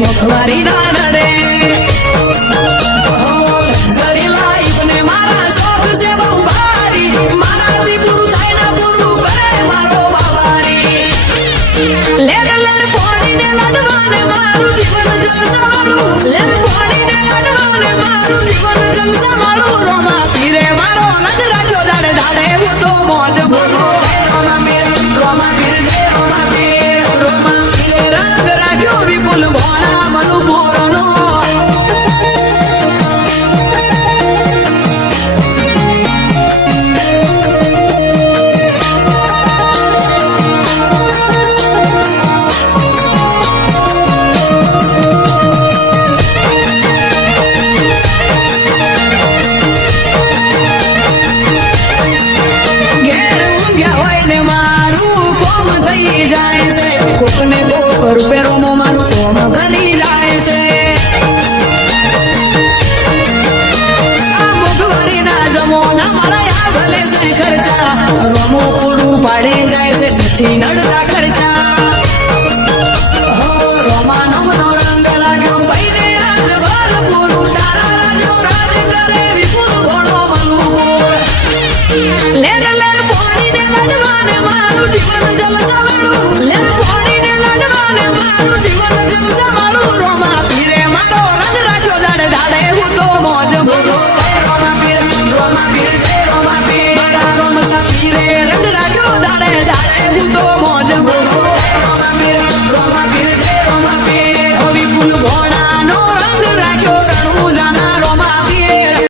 મોખવારી ના નડે luxury life ને મારા શોખ છે બહુ ભારી મારાથી પૂરું થાય ના પૂરું કરે મારો બાબારી લેર લેર પોણીને લડવાને મારું જીવન જલસાવાળું લેર પોણીને લડવાને મારું જીવન જલસાવાળું રોમા પીરે મારો રંગ રાખ્યો દાડે દાડે હું તો મોજ બોલો રોમા પીર જય રોમા પીર રોમા પીરે રંગ રાખ્યો વિપુલ ભોળા મનુ ભોળનો કોકને રૂપિયા રોમો મારું કોમ કરી જાય છે આ મોઘવારી ના જમોના મારા આ ભલે છે ખર્ચા રોમો પૂરું પાડે જાય છે નથી નડતા ખર્ચા રોમા નમનો રંગ લાગ્યો ભાઈને આજ ભર પૂરું તારા રાજો રાજ કરે વિપુલ ઘોડો મનું લેર લેર પોણીને લડવાને મારું જીવન જલસાવાળું લેર પોણીને લડવાને મારું જીવન જલસાવાળું રોમા પીરે મારો રંગ રાખ્યો દાડે દાડે હું તો મોજ બોલો રોમા પીર જય રોમા પીર રોમા પીરે રંગ રાખ્યો દાડે દાડે હું તો